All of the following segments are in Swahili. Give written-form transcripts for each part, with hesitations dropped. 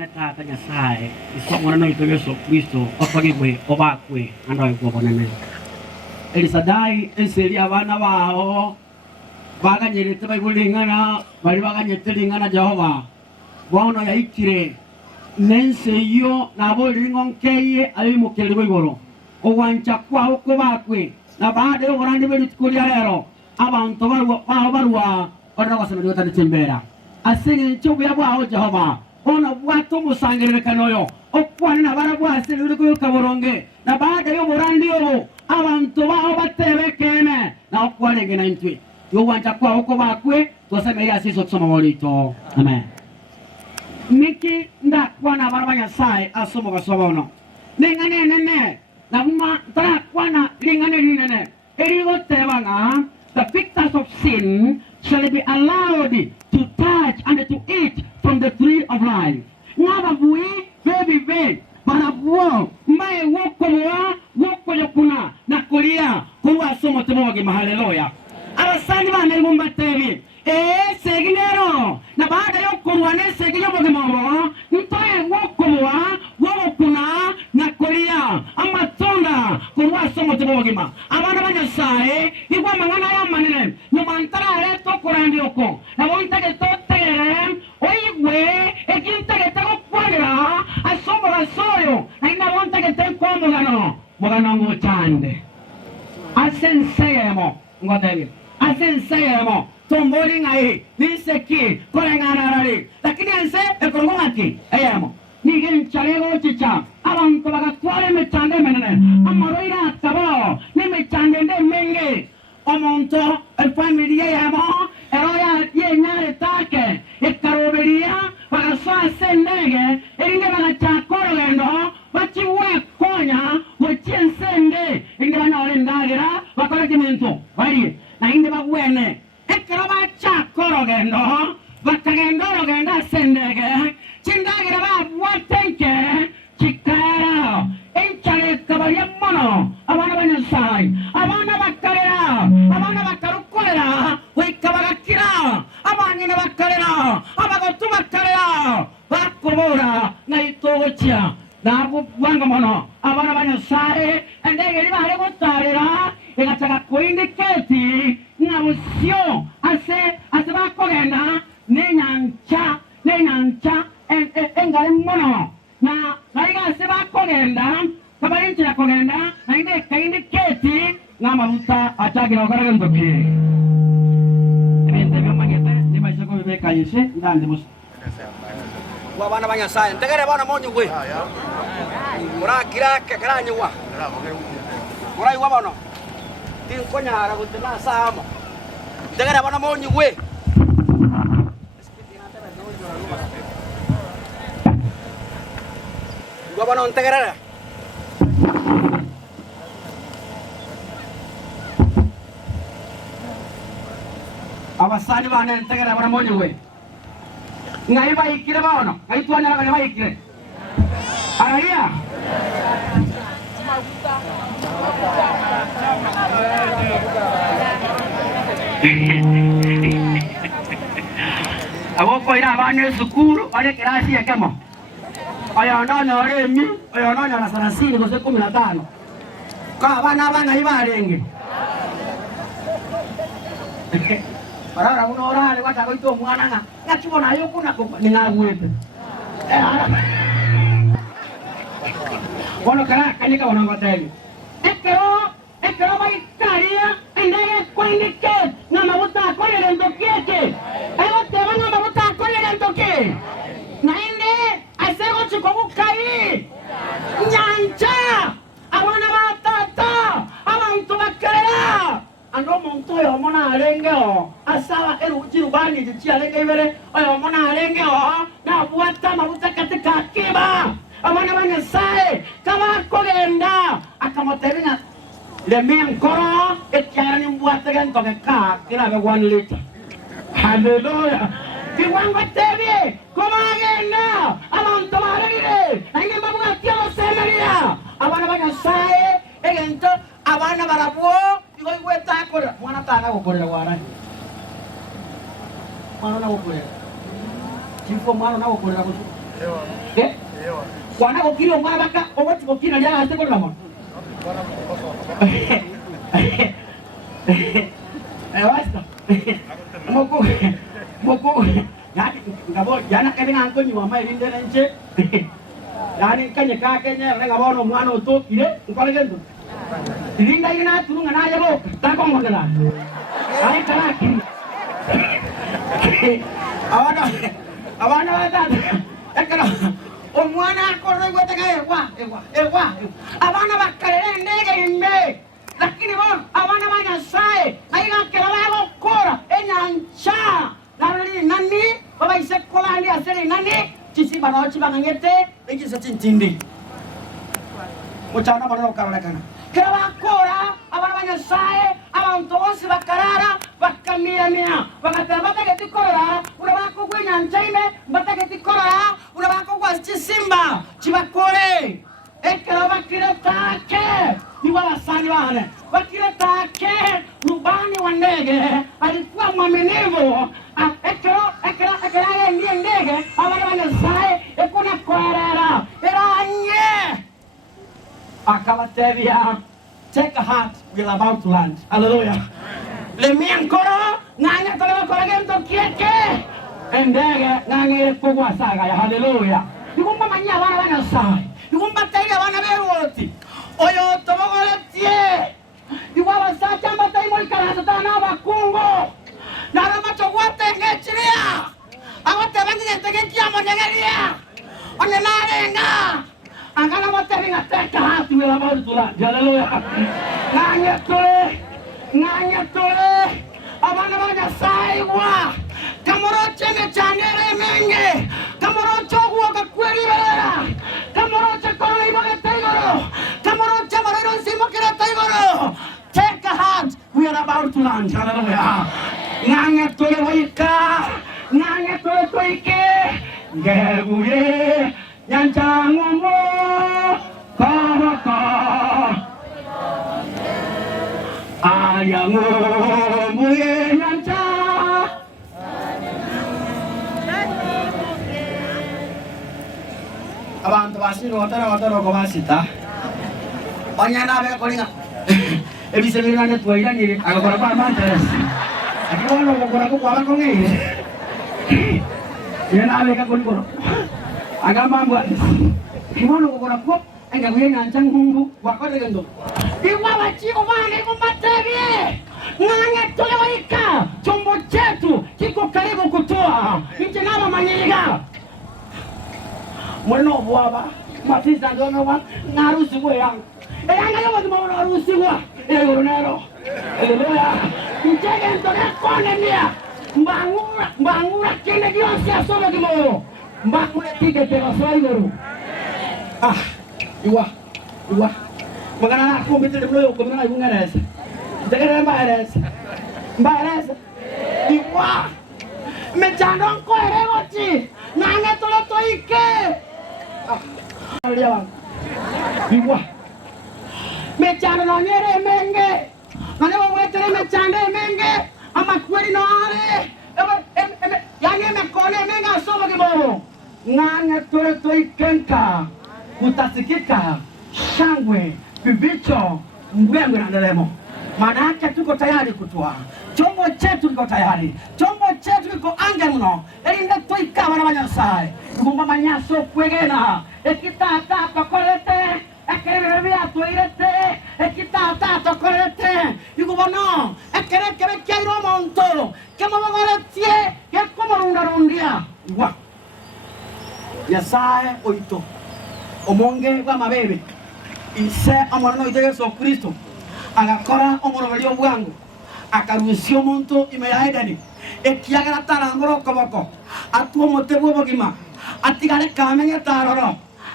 ne tata Nyasaye isomo na ito Yesu Kristo opagibwe obakwe andoye kubonene Elisadai enseli abana baho baganyerete bayibulingana bali baganyete lingana Jehova bono yaikire nense yo nabo lingonkeye ali mukelwe igoro owancha kwaho kubakwe na baada yo orandi belitukulia lero abantu barwa ona wasema ndio tanichembera asenge nchubu ya bwaho Jehova ona bwato musangirire kanoyo okwani na barabwa asenge ko kaboronge na baada yo orandi yo abantu baho batebekene na okwalenge na ntwe yo wanja kwaho kubakwe twasemeria siso kusoma molito amen Miki ndakwana baraba Nyasaye asomo gasobono nengane nene na buma ndakwana lingane linene erigo tebanga the victims of sin shall be allowed to touch and to eat from the tree of life ngaba bui baby barabuo mbaye woko yokuna na kolia kuwa somo temoge haleluya abasani bane ngumbatebi seginero na baada yo kurwane seginyo bogemo ntoye wokuwa wokuna na kolia amatunda kurwa somo tebogema abana banyasaye igwa mangana ya manene nyumantara reto kurandioko na bontage totere oyiwe ekintage tego kwalira asomo basoyo na ina bontage tenko mogano ngochande asenseyemo ngodebi asenseyemo tomboli ngai niseki korengana rali lakini ense ekorongati ayamo nigin chalego chicha abantu bagatware mechande menene amoroira tabo ni mechande nde menge omonto el familia yamo eroya yenyare take ekaroberia bagasoa sendege erinde bagachakoro gendo bachiwe konya wachiensende inde banore ndagira bakora kimento bari na inde bagwene ekroba chakoro gendo bakagendoro genda sendege chindagira ba watenke chikara enchare kabaria mono abana banyasaye abana bakarera abana bakarukorera wikabagakira abanyine bakarera abagotu bakarera bakobora na itogocha nabo bwanga mono abana banyasaye endege libare gutarira egachaka koindiketi namusio ase bakogenda nenyancha engale mono na naiga ase bakogenda kabarinchira kogenda nainde kaindiketi ngamaruta achagira okaraga ndoki ebintu byomanyete nibaise ko bibekayise ndande musa wabana banyasaye ntegere bana monyugwe murakira kekaranywa murai wabano tinkonyara gutena samo ntegere bana monyugwe wabano ntegere abasani bane ntegere bana monyugwe ngai baikire bano ngai tuanyara bane baikire araia aboko ira abane sukuru ale kirasi ya kemo ayonanya oremi ayonanya na 30 kose 15 ka bana ibarenge barara uno orale watako ito mwana nga ngachibona yo kuna ko ningagwete bono kara kanyika wana ngoteli ekero baitaria endege kwindike na mabuta akorere ndokieke egote bana mabuta akorere ndoke na inde asego chikobukai nyanja abana batata abantu bakarera ando monto yo mona arengeo asaba erujirubani jichi arenge ibere oyo mona arengeo na buata mabuta katika kiba abana banyasaye kama kogenda akamotebina le menkoro ekyani mbuata gento ka kila be 1 liter haleluya kiwango tebi komagenda abantu baragire nange mabuga tiyo semeria abana banyasaye egento abana barabuo igo igweta akora mwana tana gukorera warani mwana na gukorera chifo mwana na gukorera gutu Eh? Wana okiri omwana baka oboti okiri ya ate ko lamon. Basta. Moko yani ngabo yana kene nganko nyuma mai rinde nje. Yani kanye ka kenya ngabo no mwana otokire nkole gendo. Irinda ina turunga na yabo tako ngondela. Ai karaki. Awana wata. Ekara omwana akorre gwetega ewa abana bakalere ndege imbe lakini bo abana banyasaye ayiga kelala gukora enyancha nani baba isekola ndi asere nani chisi bano chibangete ekise chintindi muchana bano karalekana kelala kora abana banyasaye abantu bose bakarara bakamira bakatambata getikorora urabako gwenyancha ime batagetikora urabako gwachisimba chibakore ekero bakiretake niwa basani bane bakiretake rubani wa ndege alikuwa mwaminifu ekero ndiye ndege abana banyasaye ekuna kwerera eranye akabatebia take a heart we are about to land hallelujah le miankoro nganya tole koragento kieke endege ngangire kugwa saga ya hallelujah ikumba manya abana banyasaye ikumba tayari abana beroti oyo tobogoretie iwaba sacha mbatai mo ikarasa tana bakungo narama chogwate ngechiria agote bangi ngetegekia monengeria onenarenga angana motevinga take a heart we are about to land hallelujah nganya tole abana banyasaye wa kamoroche ngechanere menge kamoroche guoka kwelibera kamoroche kono iboge taigoro kamoroche mariro simo kira taigoro take a heart we are about to land hallelujah nganya tole waika nganya tole toike ngebuye nyanchangombo kabaka ayango muye nyancha abantu basiro watara ko basita onyana be kolinga ebisemira ne twaira ni agakora kwa manteres akibono gukora ko kwa ko ngi yana be ka koliko agamba kibono gukora ko enga kuye nyancha ngungu wakore gendo iwa wachiko bane kumatebie nganya tole waika chombo chetu kiko karibu kutoa nje naba manyiga mwana bwaba matisa ndono wa narusi bwe yangu eyanga yoba mwana narusi wa eyoronero eleya nchege ntore kone nia mbangura kende gionsi asobe kimoyo mbangura tikete waswali goru iwa magana na komite de bloyo ko na ibunga resa tegere mbaeresa iwa mechando ko eregoti nange tolo toike aliawa iwa mechando no nyere menge nane wetere mechande menge ama kweli no are yange mekone menge asoba kibobo nange tolo toikenka utasikika shangwe vivicho mbwembwe na ndelemo. Maana yake tuko tayari kutoa. Chombo chetu kiko tayari. Chombo chetu kiko ange mno. Elinde toika wana banyasaye. Kumba manyaso kwegena. Ekitata tokolete. Ekerebia toirete. Ekitata tokolete. Yugobono. Ekerekere kairo monto. Kama bagoretie. Kama rundarundia. Wa. Nyasaye oito. Omonge wa mabebe. Ise amwana no Yesu Kristo agakora omoroberio bwangu akarusia omonto ime ya Edeni ekiagera tarangoro koboko atuo motebwo bogima atigare kamenye taroro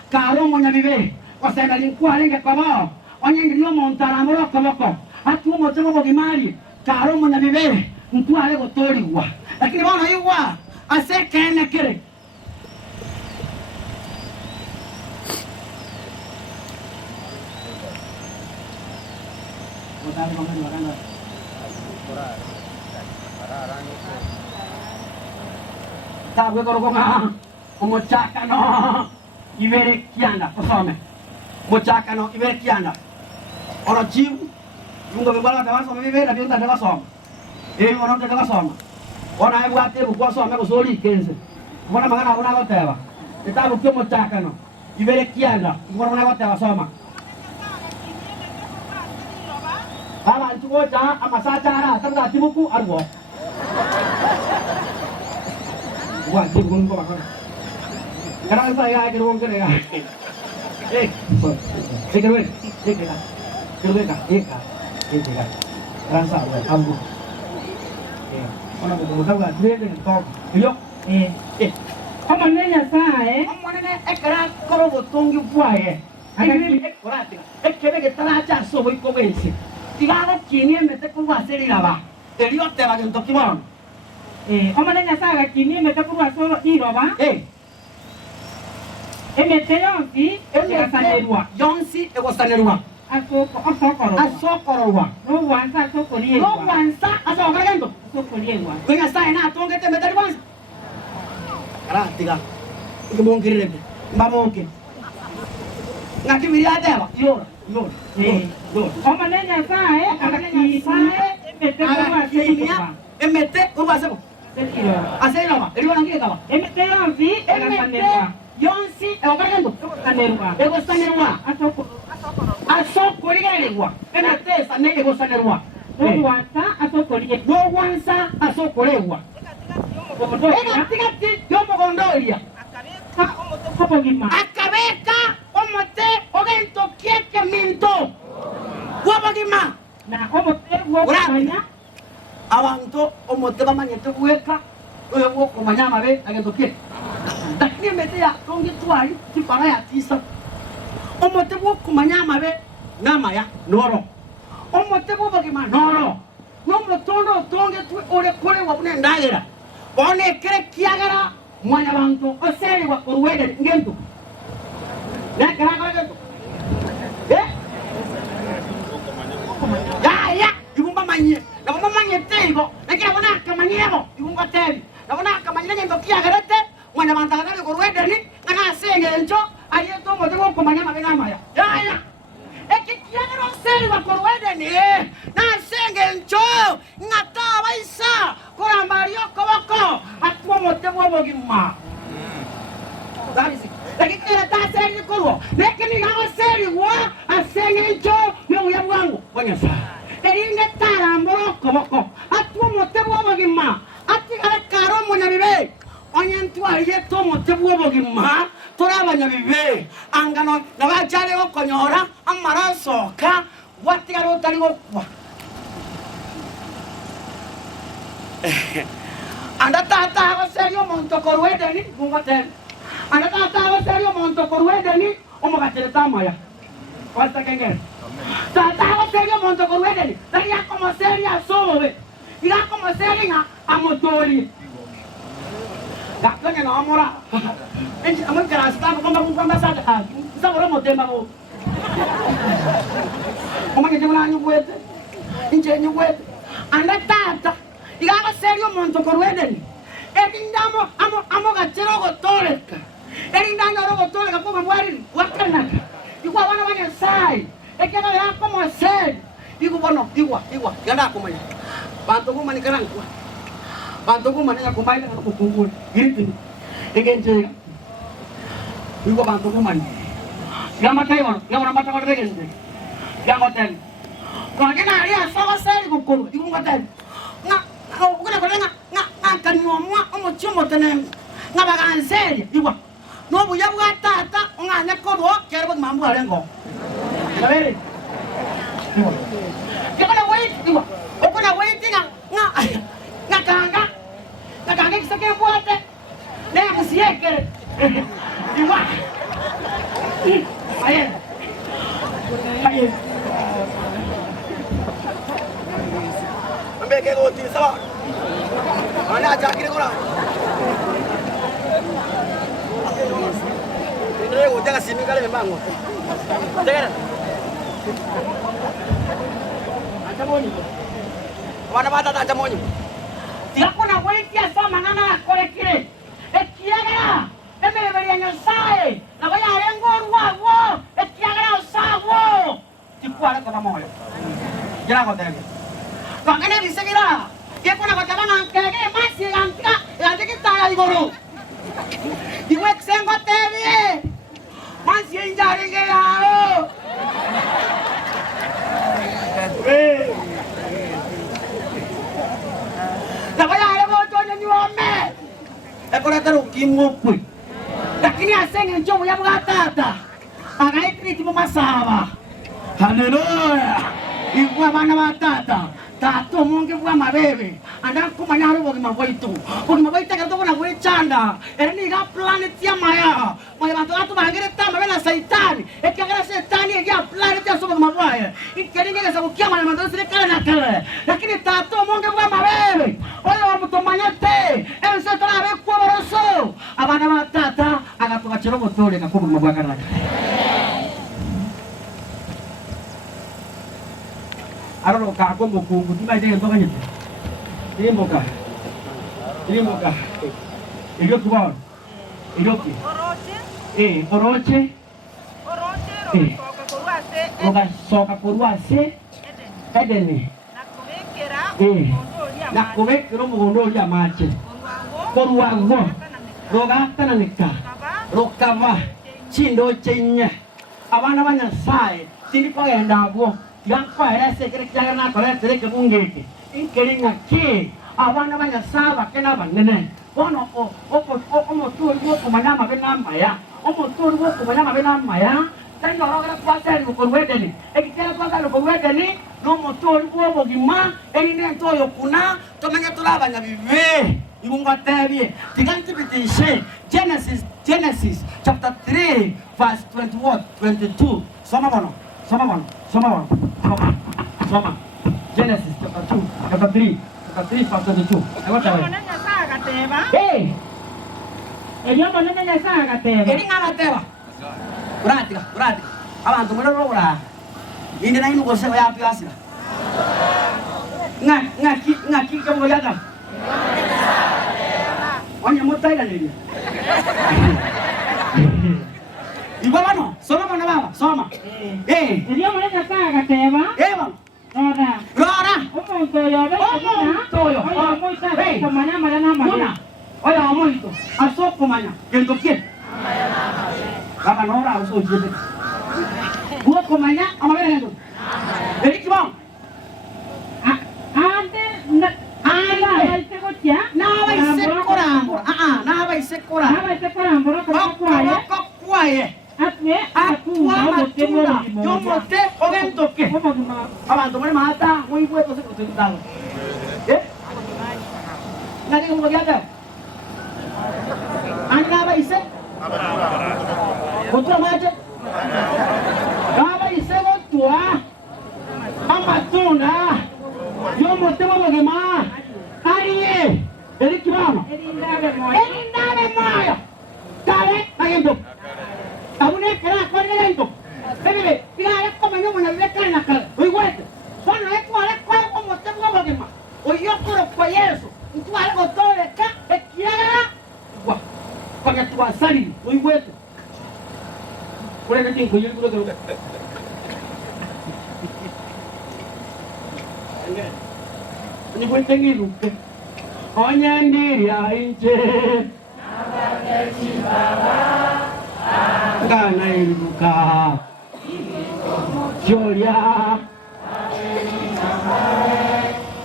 karo monya bibe osenda linkwalenge kobo onyengirio montarangoro koboko atuo motebwo bogimari karo monya bibe ntwale gotoriwa lakini bana yuwa asekene kire tahu kalau kau umuchakano ibere kianda usome muchakano ibere kianda ono chiu yungo bibala tabasoma bibera byunda tabasoma ono tabasoma ona ebwate bukosoma kusoli kenze bona magana bona goteba etabu kyo muchakano ibere kianda bona goteba soma baba ntugoja amasachara tabda tibuku arwo wa tibuku ngo bakana Karang saya kerong kerega. Kerwe, kerega. Karang saya ambu. Orang betul betul nggak duit dengan tom. Yuk, kamu nanya saya, kamu nanya kerang kalau betul you buat ini kerang, kerja kita aja sobat komisi. Tiga orang kini mereka kuat sendiri lah. Jadi waktu apa yang untuk gimana? Kamu nanya saya kini mereka kuat solo ini lah. Emete yonsi ewasanerwa. Yonsi ewasanerwa. Asokorwa. No wansa asokoriwa. No wansa asokorwa. Asokoriwa. Wenga sa ena atonge te metari wansa. Kara tiga. Ike mongkiri rebe. Mbamonke. Ngaki miri adewa. Yora. Oma nenya sae. Akaki sae. Emete kurwa sewa. Emete kurwa sewa. Aseilawa. Eriwa nangire kawa. Emete yonsi ewasanerwa. Yonsi ego sanerwa asokorigerwa emete sane ego sanerwa no wansa asokorewa ega tigati yomogondoria akabeka omote ogento kieke minto wabagima na omote wabagima abantu omote bamanyete bweka oyo wokumanya mabe agento kieke lakini mete ya tongi tuai tipara ya tisa omote bo kumanyama be nama ya noro omote bo bagima noro no motondo tonge tu ore kore wabune ndagira one kere kiagara mwana bantu oseri wa urwede ngento na kara ngento ya igumba manye na mama manye tego na kira bona kamanyemo igumba tebi na bona kamanyenya ndo kiagara te mwana mantagana kurwede ni ngana senge ncho ayeto mote wo kumanya mabenga maya ya ekikiana ro seri wa kurwede ni na senge ncho ngata baisa kora mario koboko atwo mote wo bogima dalisi ekikira ta seri kurwo nekini ngawa seri wa asenge ncho yo ya wangu wanyasa eringe tara mboko boko atwo mote wo bogima atigara karo munya bibe Onyentua yeto motebu bogima torabanya bibe angano nabachare okonyora amarasoka watigaro tarigo kwa anda tata wa serio monto korwede ni bungoten anda tata wa serio monto korwede ni omogatere tamaya wasta kengere tata wa serio monto korwede ni tari como seria sobe ira como seria amotori Dakanya na amora. Enji amun karasta komba sada. Sabora motemba ko. Omanye jemana nyugwete. Inje nyugwete. Anda tata. Igaba serio monto korweden. Ekindamo amo gachero go toleka. Ekindanya go toleka ko mwari wakana. Igwa wana wanya sai. Ekena ya como sai. Igu bono, igwa. Ganda ko manya. Bantu ko manikarang ko. Bantu ko mananya kumain dengan kukumpul, gitu. Egenje, ibu bantu ko man. Yang macam yang orang macam orang egenje, yang hotel. Kalau kita hari asal saya kukumpul, ibu hotel. Nggak kan ngomong, cuma tenang, nggak bakalan saya, ibu. Nobu ya buat tata, nggak kodo, kira buat mampu ada kok. Tapi, kita nak wait, ibu. Aku nak wait nggak kagak bisa kayak buat deh. Nih aku siap ke. Iwa. Ayo. Ambil kayak roti salah. Mana aja kira kurang. Ini aku jangan sini kali memang. Jangan. Aja mau ni. Mana mata tak aja mau ni. Tiga ko na wait ya sama ngana kore kire. Kiagara. bebeli ya Nyasaye na bayarengo rwabo ekiagala usabo tikwala kwa moyo jira ko tege kangene bisegira yekona batabanga nkege masi yanka yandikitaya igoro iwe ksengo tebe masi injaringe yao na bayarengo tonye niwome ekora taro kimokwe lakini asenge njomo ya mgatata agaitri timo masaba haleluya igwa bana batata tato mungi bwa mabebe anda kumanya haro bogi mabaitu kato bona bwe chanda ereni ga planet ya maya bantu atu bagere tama bena saitani ekagara saitani ya planet ya sobo mabwaya ikeringe za kukiama na manzo sile kala na kala lakini tato mungi bwa mabebe oyo mutomanyate ense tara be kwa boroso abana batata agatoka chero botole kakubu mabwa kana Arolo kako moku tiba ide to kanyete. Ini moka. Iyo kubar. Iyo ki. Oroche. Roga soka koruase. Edeni. Nakove kero mugondo ya mache. Koruango. Roga tananika. Rokava. Chindo chenya. Abana banyasaye. Tindi pagenda abo. Yang kaya sekere kiagana kore tere ke mungeke inkeringa ki abana banya saba kena banene ono omo tu wo kumanyama benama ya omo tu wo kumanyama benama ya tano rogara kwasa ni ko wedeni ekikera kwasa ko wedeni no mo tu wo bogima ene to yokuna to manya tulabanya bibe ibunga tebie tiganti bitishe Genesis chapter 3 verse 22 soma bono Soma. Genesis chapter 3 verse 22. Ayo tahu. Eh. Elio mana nyasa gateba. Ini ngala teba. Berarti. Abantu mulero ora. Ini na inu gose ya piasira. Ngaki kamu yaga. Onya motai la nini. Iba mano, soma mana baba, soma. Elio mana nyasa gateba. Bang. Rora. Omong toyo. Hey, kumanya mana. Oya omoito. Asok kumanya. Kendo kie. Baba nora uso jete. Gua kumanya amagere kendo. Jadi kibang. Ande sekotia. Nabai sekorang. Kok kuaye. Aku matunda. Yomote ogentoke. Abantu bari mata muy puesto se consultaron. Nadie como que anda. Anda ba ise? Otra macho. Aba ise otua. Amatunda. Yomote mo gema. Ariye. Eli kibano. Elindave moyo. Tare agento. Abune kera korelento. Bebe, pila como yo me le caen la cara. Oye, güey. Bueno, es como tengo lo que más. Oye, yo quiero eso. Y tú algo todo de acá, te quiera. Guau. Para que tú vas a salir. Oye, güey. Por el tiempo, yo creo que Ini pun tinggi lupa. Hanya diri aja. Karena luka. Julia.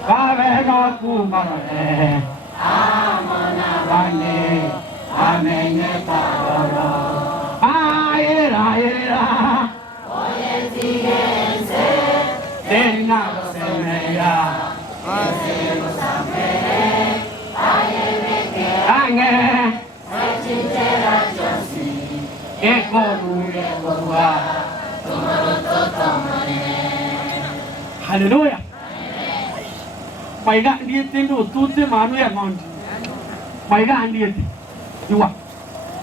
Kavega kumare. Amona bane. Amenye pagoro. Aera. Oye sigense. Tena semeya. Asero samere. Ange. Sechitera josi. Eko nure borwa. Haleluya. Maiga dia tendo tutte manu ya ngondi. Maiga andi eti. Iwa.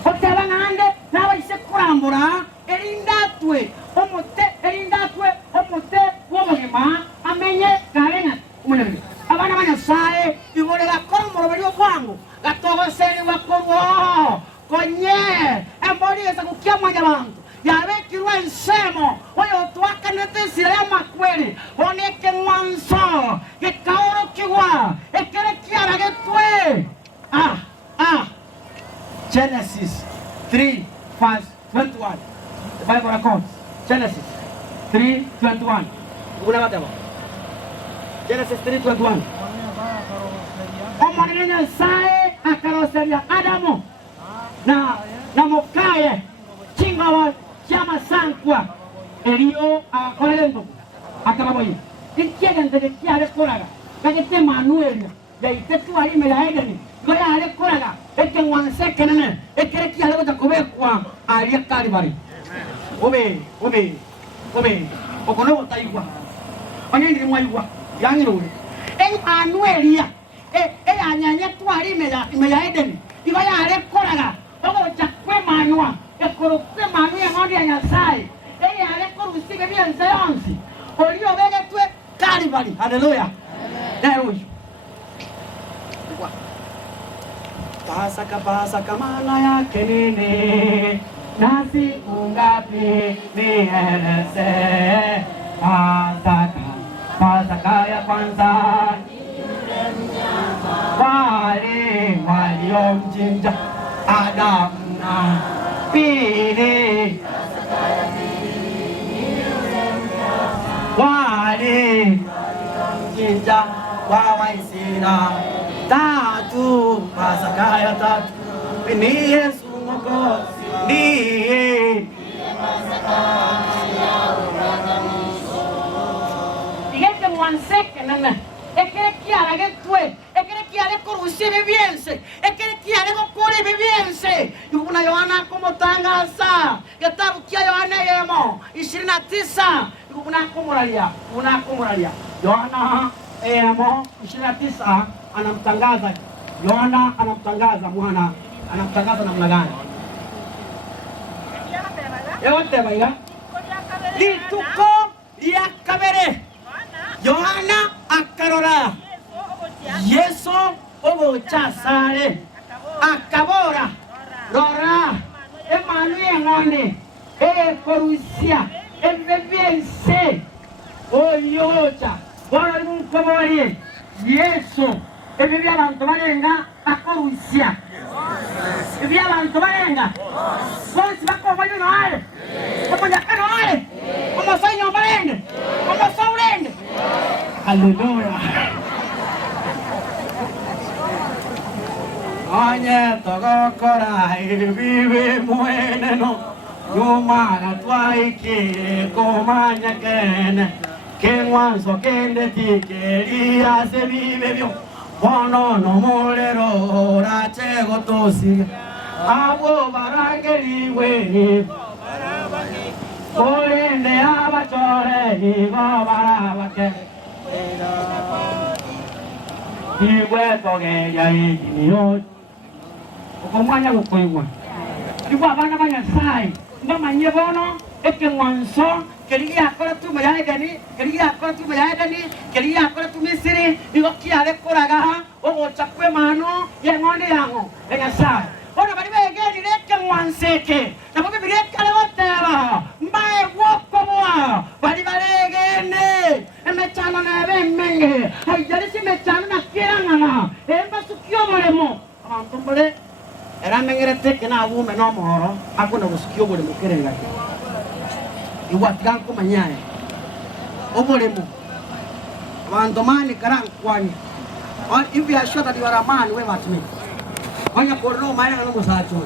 Hotela ngande nawa ise kurambura erindatwe. Omote womogema amenye kalenga. Umunebe. Abana banyasaye ibonera koromoro bari kwangu. Gatogo seri wakorwo. Konye gukiamanya abantu yabekirwa ensemo oyo twakanete ensira y'amakweri oneke mwanso gikaorokigwa ekere kiara getwe. Genesis 3 verse 21. The Bible records Genesis 3:21. Genesis 3:21. Omonene Nyasaye akaroseria Adamu na mukaye chingawa chama sankwa elio akorendo akababoyi ikiagante kiare koraga kagete Manuel ya itetu ali melaegani goya ale koraga eke wanse kenene ekere kiale ko takobekwa ali kalibari obe okono botayigwa onyendi mwayigwa yangiro Manuelia anyanya twali meya Edeni igo yale koraga ogo jakwe manwa ekoro kwe manu ya ngodi ya Nyasaye yale korusige byenze yonsi olio begetwe Kalvari. Haleluya. Amen. Pasaka mana yake nini nasi ungapi nieleze pasaka ya kwanza wale waliomchinja Adamu na pili wale waliomchinja Waisraeli. Tatu pasaka ya tatu ni Yesu Mwokozi ndiye igete mwanseke nana ekere kiara getwe ekere kiara korusire biense ekere kiara gokore biense yubuna Yohana komotangaza gatabu kia Yohana yemo 29 yubuna komuralia Yohana emo 29 anamtangaza Yohana, anamtangaza mwana, anamtangaza namna gani? Yote baiga lituko ya kabere Yohana akarora Yesu obo chasare akabora rora Emmanuel ngone korusia ebebense oyocha bora nkobori Yesu ebi by'abantu barenga akorusia ebi by'abantu barenga bonsi bakoboyo noale omunyakano ale omusanyo barenge omusaurenge. Haleluya. Anye togokora ibibi mweneno yumana twaiki komanya kene kengwanso kende tikeria sebibe byo bono no mulero rache gotosi abo barangeliwe olende abachore higo barabake hiwe toge ya ikiniyo okomanya gukoigwa igwa bana banyasai ndamanye bono ekengwanso keriya akora tu mayagani keriya akora tu Misiri igo kiale koraga ogocha kwe mano yengone yango engasai ona bari begeni leke mwanseke nabo bibireka legoteba mbae wokobwa bari balegene emechano na bemenge haijali mechano na kirangana emba sukio molemo abantu mbole era mengerete kena abume no mohoro akuna gusukio molemo kerenga iwatiganko manyaye obolemo abandomani karankwani on ibi ashota diwaramani we batme onya porno maya no musacho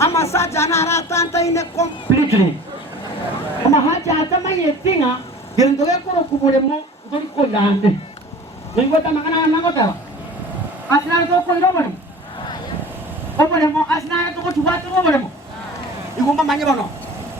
ama saja na ratanta ine completely ama haja atama yetinga gendoge koro kubolemo ndori kolande ngota mangana nangota asina to ko irobole obolemo asina to ko tubatu obolemo igomba manye bono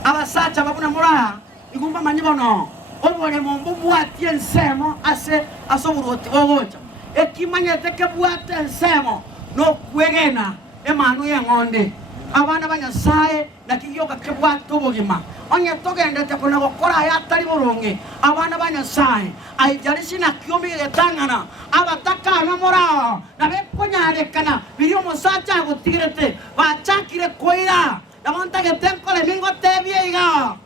abasacha babuna muraha igomba manye bono obolemo mbubwati ensemo ase asoburuti ogocha ekimanyete ke bwate ensemo no kwegena emanu yengonde abana banyasaye nakiyoka ke bwate obugima onye togendete kuna gokora yatari burungi abana banyasaye aijarishi na kyomi getangana abatakana muraho nabe kunyarekana biri omusacha gutigirete bachakire koira namonta getenkole mingo tebiega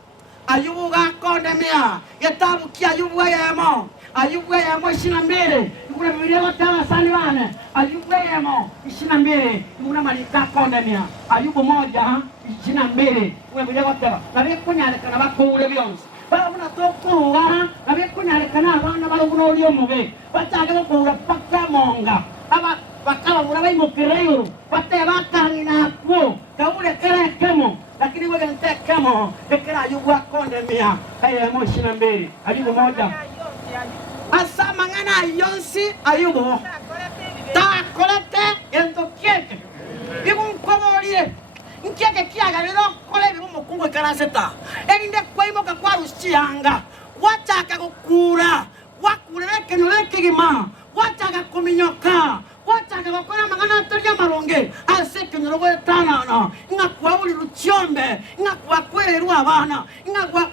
Ayubu gakondemia gitabu kia Ayubu yemo Ayubu yemo 22 kuna Biblia yote salibane Ayubu yemo 22 kuna malika kondemia Ayubu 1:22 kuna Biblia yote na bikunyale kana bakure byonse babona tokuruga na bikunyale kana abana baluguna oli omuge batage bakura paka monga aba bakaba murabaimo kireyuru bate bakangina ko kaule kere kemo lakini wewe ntekemo ekera Ayubu akondemia yemo 22 Ayubu 1 asa mangana yonsi Ayubu ta kolete ento kieke bigun komorie nkieke kiaga lero kole bigun mukungo karaseta erinde kwaimo ka kwarusianga wataka kukura wakureke noleke gima wataka kuminyoka wataka bakora mangana toria maronge aseke nyorogo tanana ngakwa uli ruchombe ngakwa kweru abana ngakwa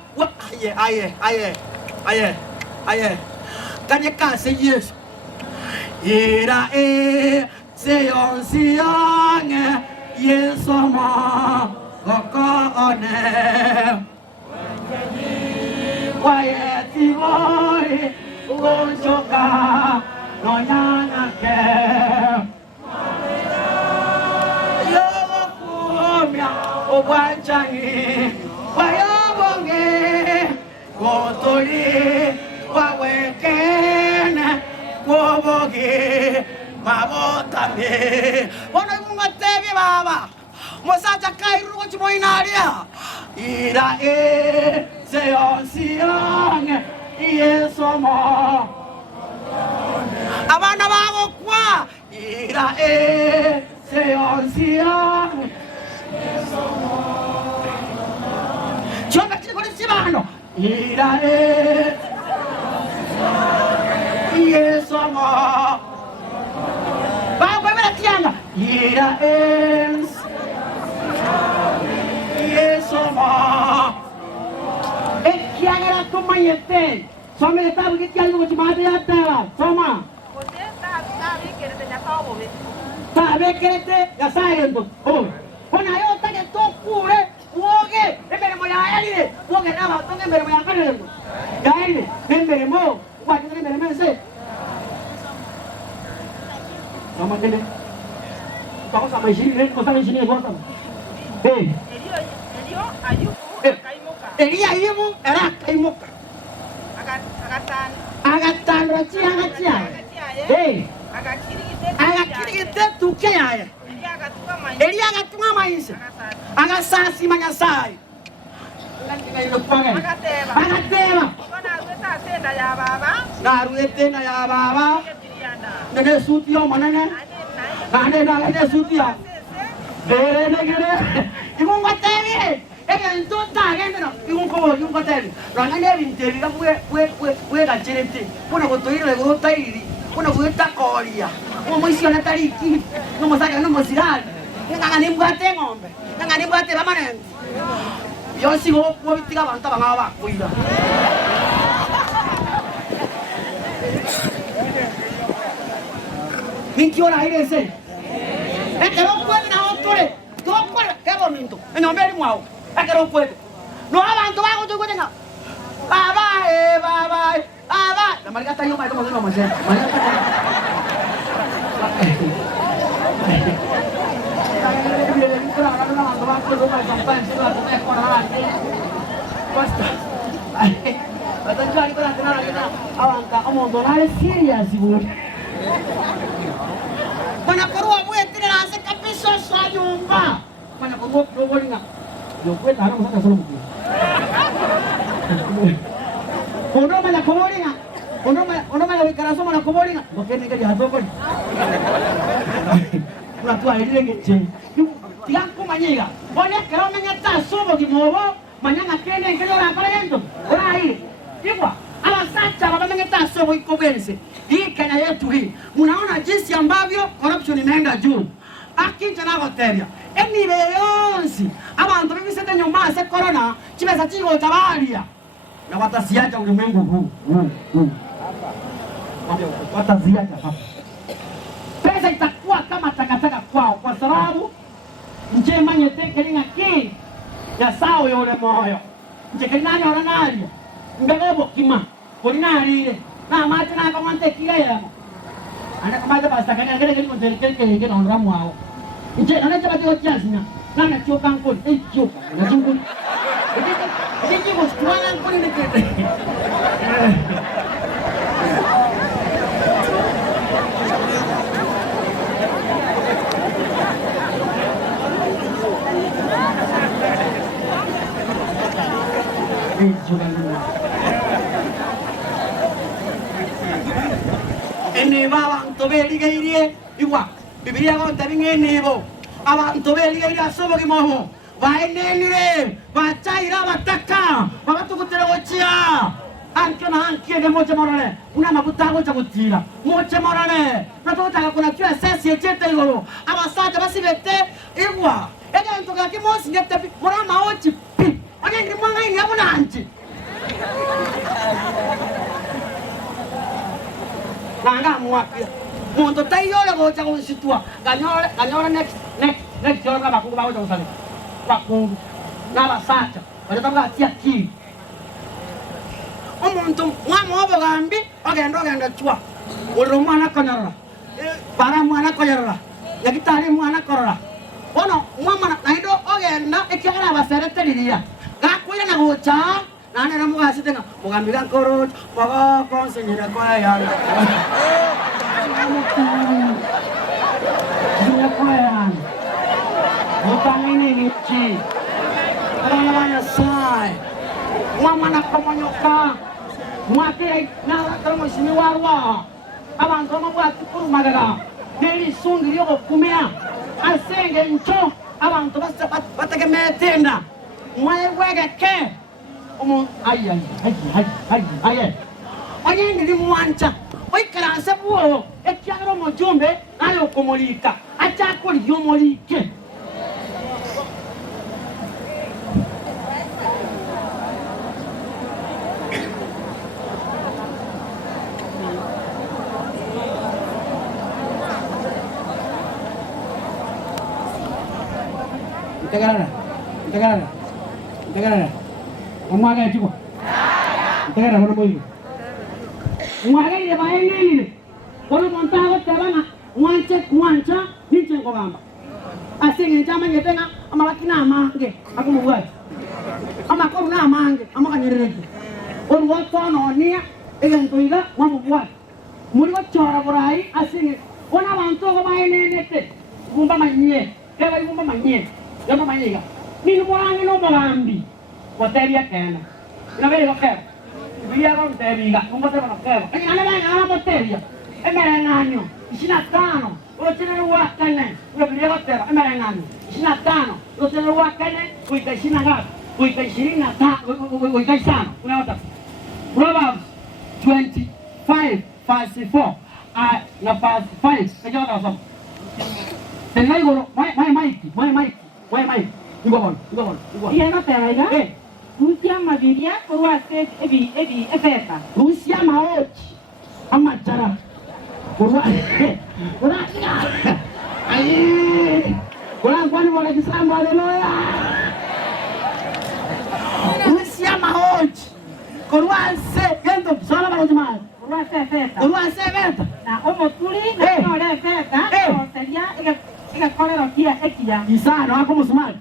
aye kanye kase Yesu ira seyonsiange Yesu ma okone wayeti boy ugonjoka nonyana ke yo kumya obwanjani wayobonge kotoli wawekene woboge mabotane bona kungatebi baba mosaja kairugo chimoinaria ira seyonsiange Yesu mo abana babo kwa ira seyonsiange Yesu mo chonga chiko chibano ira Yesu mo baba bela tianga ira Yesu mo ekianga tuma yete some kitabu kikiali ngo chimade yatala soma tabe kerete ya sayendo oh ona yo take tokure woge embere mo ya yalire woge na ba tonge embere mo ya kanele ya yalire embere mo wa ni embere mense sama dele kau sama isini kau sama isini kau sama Ayubu era kaimuka agatan racia agakirigite tukeyaya Elia agatunga maisha agasasi manyasai agatema naruetena ya baba nene suti yo manene nene suti ya negere ikungatebi entonta agende no ikungatebi rangane bintebi we gachirete kuna gotoire gotairi kuna gotakoria moisio na tariki no mosaka no mosirali ngangani mbwate ngombe ngangani mbwate bamanenti yosi go kubitiga abantu bangaba bakuira ninkiona irese ekero kweli na otore tokora kebo minto enyombe mwao ekero kweli no abantu bago tukotenga baba na marika tayo mai como no mose Mana korua buat tidak rasa kapiso sayumba. Mana korua probolina. Yo buat harus masa selalu mungkin. Kono mana kobolina. Kono mana wikaraso mana kobolina. Bukan ni kerja hatu pun. Pura tua ini lagi ceng. Tiang ku manyiga. Boleh kalau menyata sobo di mobo. Manya ngakene kerja orang apa yang tu? Orang ini. Iwa. Awasacha wameneta sobo ikobense. Hii Kenya yetu hii. Unaona jinsi ambavyo corruption inaenda juu. Akija na hotelia. Eni beyonsi. Abantu bibisete nyuma se corona chimeza chigo tabalia. Na watasiacha ulimwengu huu. Watasiacha hapa. Pesa itakuwa kama takataka kwao kwa sababu nje manyete kelinga ki ya sao yole moyo nje kelinga ora nario ngabo kima kolinarire na mate na kamante kigaya ana kamate basta kana kene kene kontel kene non ramwao nje ana chaba tio tiasnya na tio kankon tio na jungkun ini bos tuangan pun ini kete ini bawang tobeli gairi iwa Biblia ko tabing enibo abantu beli gairi asobo kimoho vaenenire vachaira vataka vakatokotera gochia ankena ankiege moche morale una mabutago chagutira moche morale natotaka kuna kila sesi echete igoro abasata basibete iwa ega ntoka kimosi ngepta morama ochi pi onengri mwanga ini abuna anchi nanga mwapia mondo tayola gocha konsitua ganyora next yola bakuba bawo chosale bakungu n'abasata bajya tia ki umuntu mwamuobo gambi ogenda chwa uri mwana konyarora para mwana konyarora yagitari mwana korora bono mwamana naido ogenda ekyara abaserete liria gakuya na gocha nane na mugasi tenga mugambi gankoro baba konsenyera kwa yanga Utangini ngichi Alana sai Mama na komonyoka Mwake na kama sini warwa Abantu mabwati kuru magara Neli sundi yoko kumea Asenge ncho Abantu basta batake metenda Mwewege ke Aye Onyengi li mwancha Oikaranse buo Ekiagro mojumbe Ayo komolika Achako li yomolike Tegarana. Umaga chiko. Tegarana mono boy. Umaga ile baene ile. Kono montago tabana. Wancha niche ngogamba. Asinge chama nyetenga amalakina amange akumuwa. Amakoro na amange amakanyereke. Onu watono nia egentoiga wamuwa. Muri wachora borai asinge ona bantu go baene nete. Bumba manye. Keba bumba manye. Yama manyega. Nino morangi no morambi. Wateria kena. Ina vele ko keba. Biblia ko tebiga. Kumba te no keba. Ani ana boteria. Emere ng'anyo. 25. Ulochene wakane. Biblia ko tera. Emere ng'anyo. 25. Ulochene wakane. Uika 20 ngapi? Uika 25. Uika 5. Unaota. Proverbs 25 verse 4. Na verse 5. Kaja kwa Tenga igoro. Mai. Igoro. Iya no tera iga. Rusia mabiria kurwa state ebi efeta. Rusia maochi. Amachara. Kurwa. Ai. Kurang kwani wala kisamba haleluya. Rusia maochi. Kurwa se gendo sala ba jamaa. Kurwa se efeta. Na omoturi na ore efeta. Seria ega kolero kia ekia. Isano ako musumali.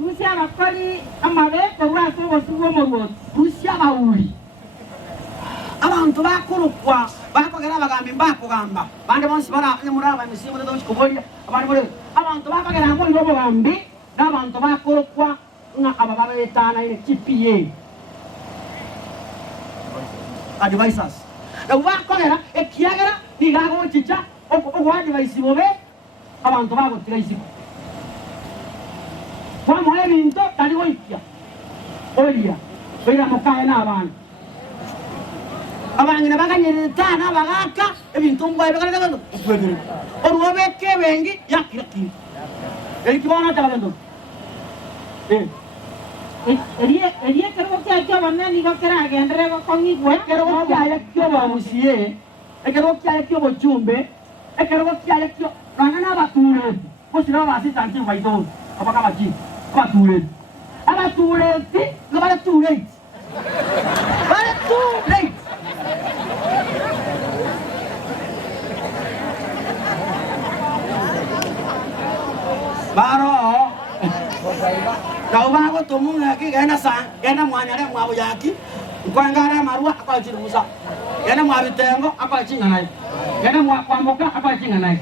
Rusia bakoli amabe kurwa so suwo moruo. Rusia bauli. Abantu bakurukwa bakogera bagambi bakugamba. Bande bonsi bara nyamuraba misimu ndo chikubolia. Abantu bakogera ngo ngo bagambi n'abantu bakurukwa nga ababa betana ile TPA. Advisors. Na bakogera ekiagera nigago chicha okwa advice bobe abantu bagotira isiko. Kwa moye binto tali oikia. Olia. Oira mukae n'abantu. Abangina baganyereta n'abagaka ebintu mbwa bekaleka kwegere. Orwobeke bengi yakiraki. Elikibona tabagendo. Elie kero kya banani ko kera agendere ko kongigwe kero kya kyo bamusiye. Ekero kya kyo bochumbe. Ekero kya kyo bangana bature. Bosira basi tanti baito. apa kabaji apa tulen aba tulenti ngabale tulenti bale tulenti baro kau bago tumu ngaki kena mwanyale mwabo yaki kwangara marua apa chirusa kena mwabitengo apa chinganai kena mwakwamboka apa chinganai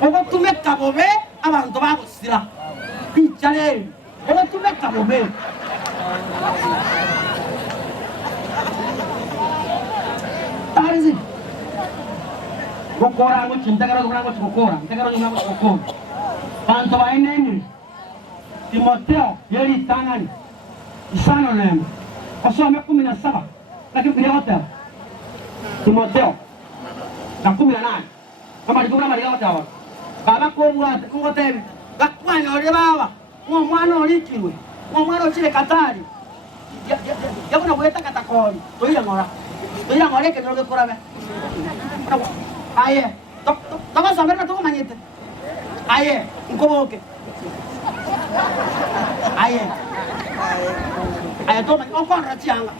ogo tumeka bobe abantu bagusira bichale ogo tumeka bobe tarizi gukora ngo cintagara gukora bantu baineni Timoteo yeli tangani isano nemo wasome 17 lakini kwenye hotel Timoteo na 18 kama ndikuna mali hotel baba ko mwate ngotebi gakwanya ore baba mwana olikirwe mwana ochire katari yabona bweta katakoni toira ngora ke ndoge korabe aye to saber na to manyete aye nkoboke aye to man okora chianga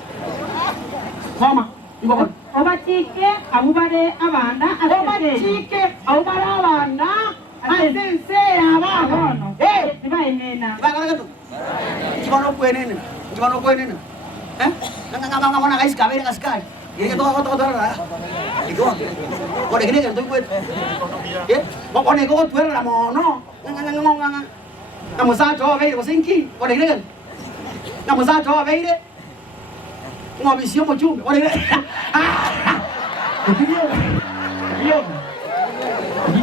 koma iboko obatike abubare abanda obatike abubare abanda asense abana tibainena bagaraga Gimana kwenene ngana guys kabere kaskari yeye to ra iko ko de gine to kwen ko ne ko tuera la mono nganga na musa to veire ko sinki ko de gine na musa to veire ngo bisio mo chumbe ko de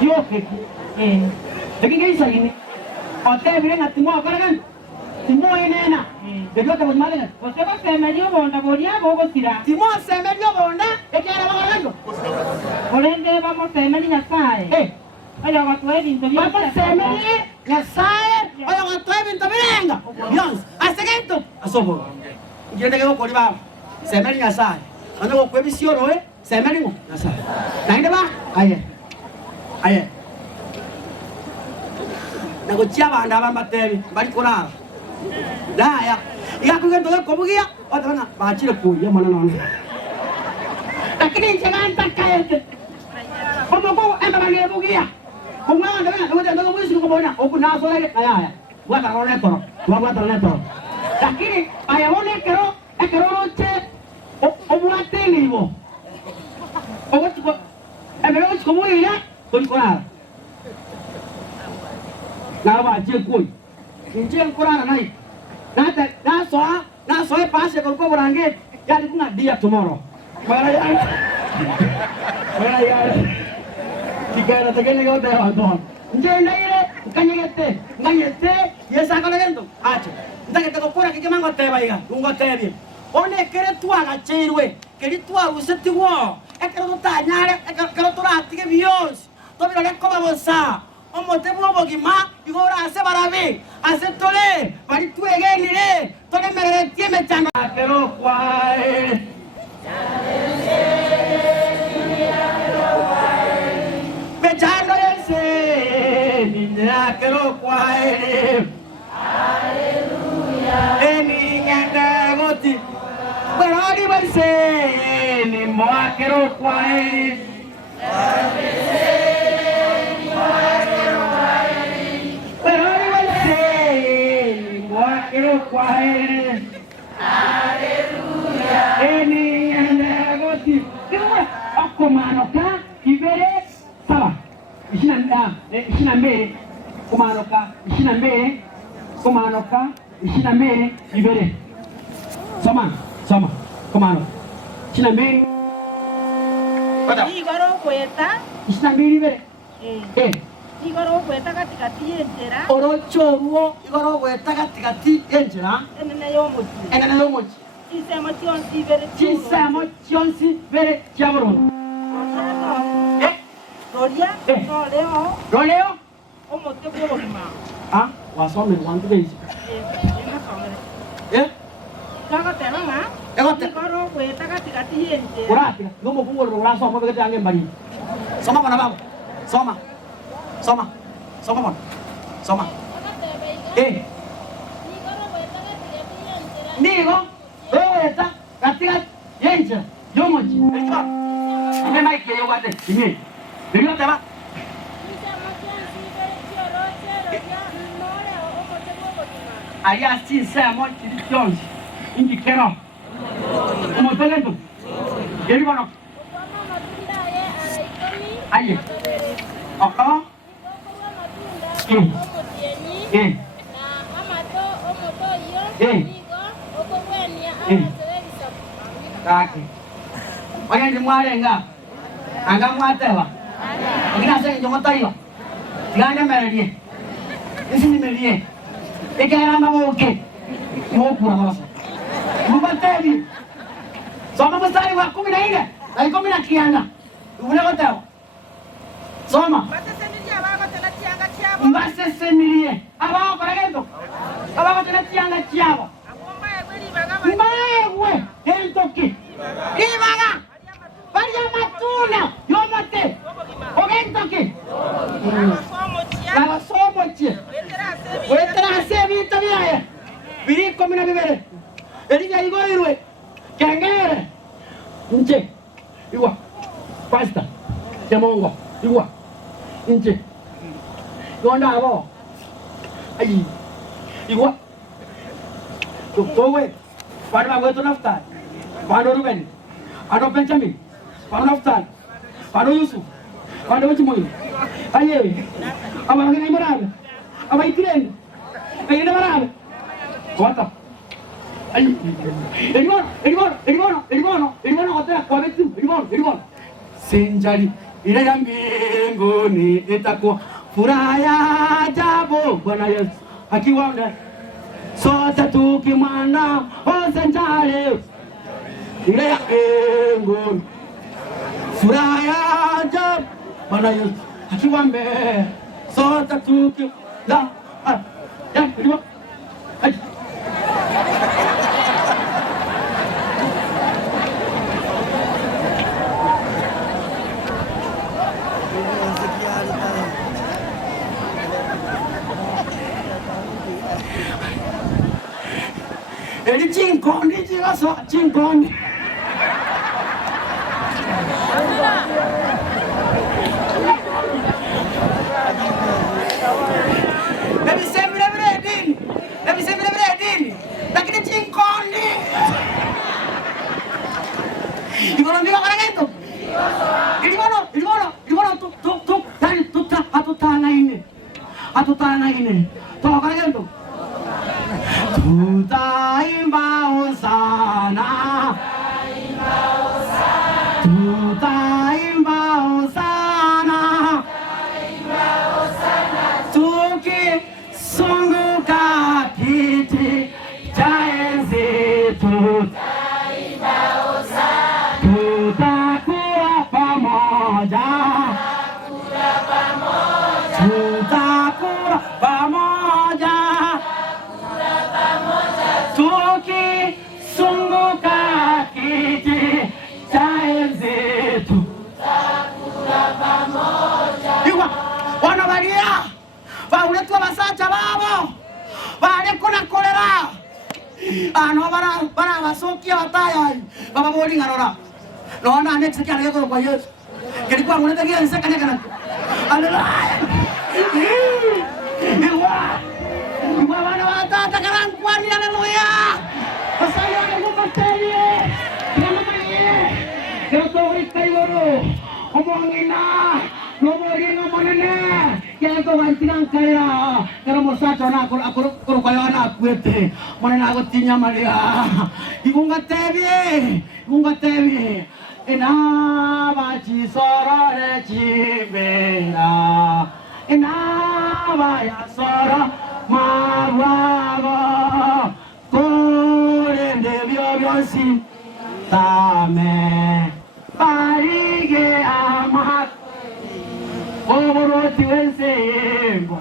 Yo Lagi guys ini hotel bila nak timo kan timo ini na dejo ta bosmale na Você vai ser melhor bonda, boria bogo tira. timo se medio bonda e que era magalando Porende vamos ser melhor sai. Olha o que é lindo, viu? Papa se medio ya sai oya wa toy binto birenga yons asegento asobo ngende ke ko liba se medio ya sai ando ko kwebisio no se medio ya sai nainde ba aye Nago chiaba andava battevi, bari corara. Dai, ya ku gento ko bugia, o dana ba chire ku ya mana non. Takini jangan takayet. Komo ko ema bagi bugia. Ko ngana ndana, ko busi ko bona, o ku na so ya ya. Gua ta rone to, gua ta rone to. Takini aya one kero, che o buate libo. O ko ko bugia, ko corara. Na ba je koi inje kurana nai na so e passe con ko branget ya di kuna dia tomorrow mara ya tikara tegene go te don inje nai kanyete yesa ko lento ache ndake te ko pora ke mango te baiga ungo te bi one kere tu aga cheirwe keri tu a useti wo e kero to tanyare e kero to ratike bios to bi le ko babosa Omo te bobo gima, igora ase barabe, ase tole, bari tu egeni re, tole merere tieme chana. Pero kwai. Bechando yese, niña pero kwai. Aleluya. Eni nganda goti. Pero di banse, ni moa pero kwai. Aleluya. Eni anagoti. Kira ako manoka ibere sawa. Ishina mbere kumanoka ishina mbere kumanoka ishina mbere ibere. Soma kumano. Ishina mbere. Pada. Igoro kweta. Ishina mbere ibere. Igoro kweta katikati yenjera. Orochoruo igoro kweta katikati yenjera. Enene yomochi. Chisemo chionsi vere chiamoro. Roleo. Omote bobo gima. Ah, wasome wantu bezi. Kaga tena nga. Egote. Igoro kweta katikati yenjera. Kurati, ngomo kuwo ro soma bege tange mbali. Soma bana babo. Soma. Soma bana. Soma. Niko weta katika yenje yomoji eko ime maiki yo wate ime ndio taba aya si samo Jones ingi kero como talento yeri kono aye aka Kaki. Oye ni mwarenga. Anga mwatewa. Ngina sasa ndio mtaiwa. Tigane merelie. Isi ni merelie. Ekera maboke. Mokura basa. Mubatebi. Soma mstari wa 14 na 19. Unakotawa. Soma. Mbasesemilie. Abao koragendo. Abao tena tianga chiabo. Mbaewe entoki. Ibaga. Varia matuna. Yomote. Ogentoki. Lava somoche. Wetra se vita via. Viri come na vivere. Eliga igoirwe. Kengere. Nche. Iwa. Pasta. Jamongo. Iwa. Nche. Yonda abo. Ai. Iwa. Tukowe. Pada bago Naftali, pada Ruben, pada Benjamin, pada Naftali, pada Yusuf, pada Ucimoy. Aye, apa lagi yang berada? Apa iklan? Yang berada? Kuatap. Aye, Edmono, hotel, kuabetu, Edmono. Senjari, ina yang binguni, itaku furaya jabo, banayas, akiwa na. Sota tu kimana osenjale ile ya engo furaya jab banayo akiwambe sota tu ki la ya ribo ai Ele cincondi tira só, cincondi. Deve sempre vredini. Daqui de cincondi. Dico non dico caraghetto. Tu, dai, tutta la ine. Tu caraghetto. Tuta imbao sana, tuki sungu kakiti jaenzi tutakuwa pamoja, tutakuwa pamoja. Tuki sunguka kiti cha enzetu tutakula pamoja. Iwa wana balia bauletwa basacha babo bale kuna kolera ano bara basokia bataya baba boli ngarora nona next kia lego kwa Yesu kilikuwa munete kia nsaka kana haleluya. Iwa wana watata karangkwani haleluya. Pasaya ngumataye ngamanye kero ikayoro omongina nomori ngomonene kero wantingan kaya kero mosacho na akoro kayo na kwete monena agotinya maria ibungatebi ena bachi sorore chibera ena baya sora marwago korende biobiosi tame parige amak oboroti wensembo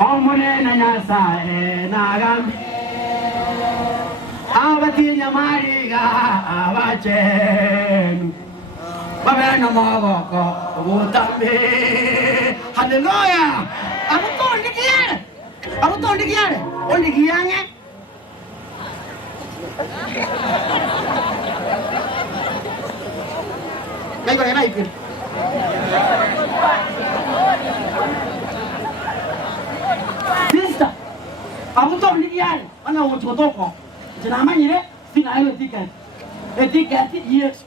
omonena nyasaye nagambi abatinya mariga abachenu babena mogoko ubutambi haleluya abuto Aku tuh ondikiane, ondikiane. Baik kau yang ikut. Bisa. Aku tuh ondikiane, mana aku coba toko. Jenama ni deh, sini tiket. Tiket yes.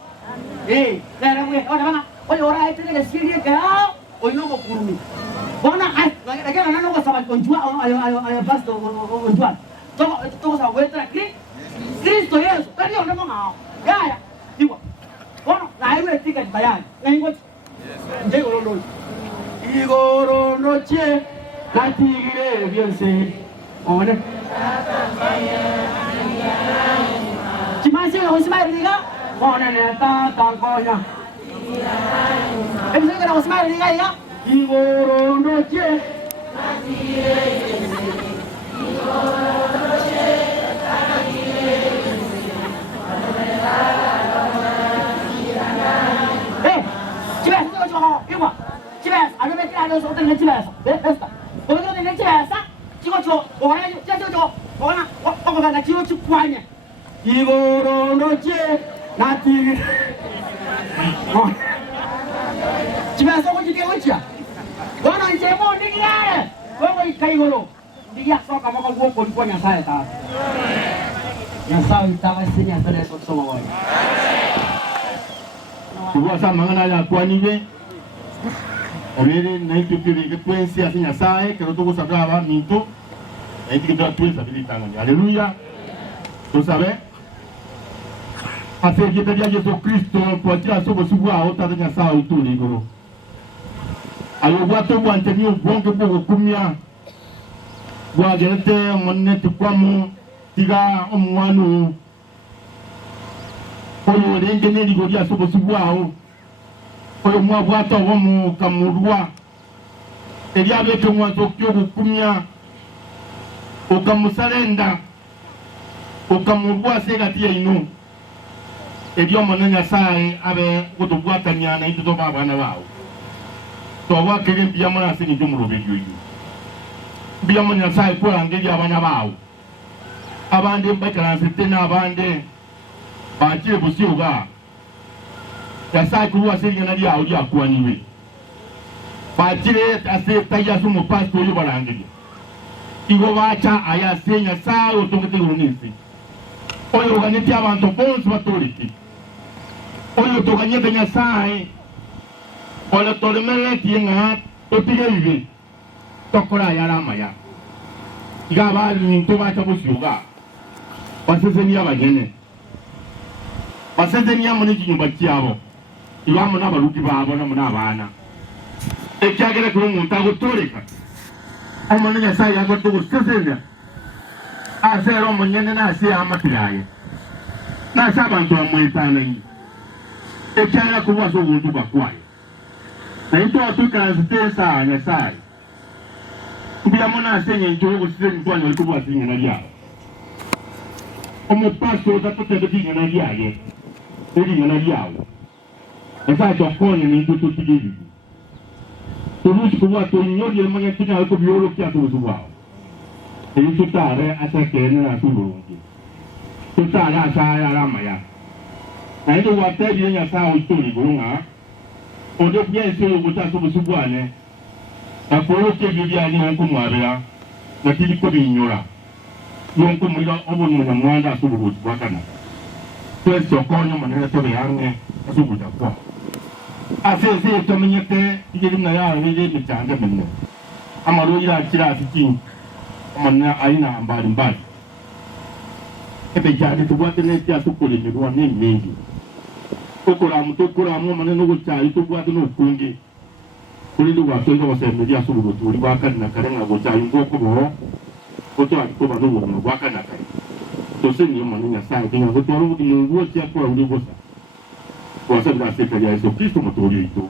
Dah gue, mana? Orang itu ni sini kau. Ini mau kurung. Bona lagi anak nunggu sama konjual, ayo pas tu konjual. Tunggu sama gue terakhir. Kristo Yesus, tadi orang mau ngau. Ya, ibu. Bona, naik gue tiket bayar. Naik gue. Jadi orang Igoronoche, nanti gile biasa. Oh ni. Cuma sih orang semai liga. Bona ni tangkonya. Bisa kita orang semai liga ya? Igoronoche. 집에서 찍어줘. 이거 봐. 집에서 아르메티 안에서 어떤 내 집에서. 됐어. 거기서 내 집에서 찍어줘. 뭐하나 찍어줘. 뭐하나 나 찍어줘. 구하냐. 이거로는 나티. 집에서 오지 되고 있지. 너는 이제 뭐 니기야. 뭐 이거로. 니가 쏘가 먹고 먹고 야사에다. 야사 있다가 쓰냐 그래서 또 먹어요. Sebuah sama mengenai kuan ini, ini naik tu kiri ke tuan siasanya saya kalau tu saya awak mintu, nanti kita tuan saya di tangan. Haleluya. Terus apa? Asal kita dia Yesus Kristus puasa sebuah otaknya saya itu ni guru. Ayo buat tu buat tadi buang ke hukumnya. Buat gente mana tu kamu tiga omwanu. Oyo lengene ligoria sobosubuao oyo mwa bwato womu kamurwa eliabe ke mwa zokyo gukumya okamusalenda okamurwa segati inu elio monanya sai abe gutubwatanya na itu to babana bao to wa kele biyamana sini jumuro beyo yu biyamana sai ko angeli abana bao abande bakala setena abande Baca busi juga. Dasar keluar sini dengan dia audio aku ni. Baca asyik tayar semua pas tu juga barang dia. Ibu baca ayat senya sah untuk kita urunin si. Oyo kan dia bantu pun sebetulnya itu. Oyo tu kan dia tanya sah. Oyo tu mereka dia ngat, tu tiga ini. Tokora ya lama ya. Jika baca ni tu baca busi juga. Pasal seni apa jenis? Pasal ni yang mana jadi baca apa? Ia mana baru tiba apa mana mana. Ekja kira kurang muntah betul kan? Amalnya saya agak tu sesuatu. Asal orang menyenang nasi amat tirai. Nasi bantu amat tanah. Ekja kira kurang suhu tu bakuai. Nah itu aku kan setiasa nyasai. Bila mana nasi jauh sering tuan yang tu buat dengan dia. Omo pastor satu terjadi dengan dia je. Jadi dengan dia. Esa jokon ni itu tu tinggi. Terus kuat tu nyor yang mengenai aku biolog ya tu semua. Jadi kita ada asal kena tu dulu. Kita ada saya ramai ya. Nah itu waktu dia yang saya itu ni guru ngah. Untuk dia itu kita semua ni. Apa dia ni aku muara. Nanti dia kau binyora. Yang tu mula abun mana muara semua bukan. Terus jokon yang mana tu yang ni semua jokon. Asal itu menyertai jadi naya ini bercanda benda. Amaru ira cira sikit, mana aina ambar. Jadi tu buat ni tiada sukul ini buat ni. Tukuramu mana nunggu cari tu buat tu nunggu. Kulit tu buat tu kalau saya media suruh tu dibawakan nak kerana aku cari aku bawa. Foto aku bawa nunggu buatkan nak. Terus ni mana saya tinggal tu orang nunggu siapa orang nunggu. Kuasa berhasil kerja Yesus Kristus motor itu.